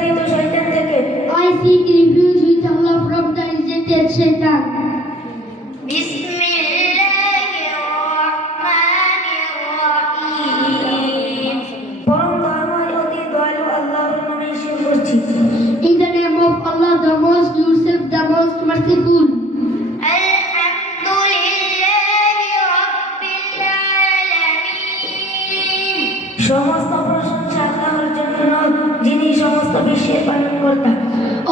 বিতাড়িত শয়তান থেকে। I seek refuge with Allah from the rejected shaitan. বিসমিল্লাহির-রহমানির-রহিম। পরম দয়াময় অতি দয়ালু আল্লাহর নামে শুরু করছি। In the name of Allah, the most yourself, the most merciful. সমস্ত প্রশংসা আল্লাহর জন্য, যিনি সমস্ত বিশ্বের পালনকর্তা।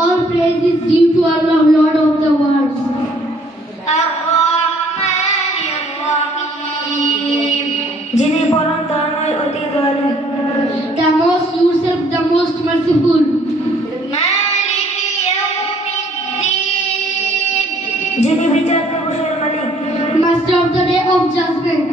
All praise is due to Allah, Lord of the worlds. যিনি পরম দয়াময় অতি দয়ালু। The most yourself, the most merciful. যিনি বিচার দিবসের মালিক। Master of the day of judgment.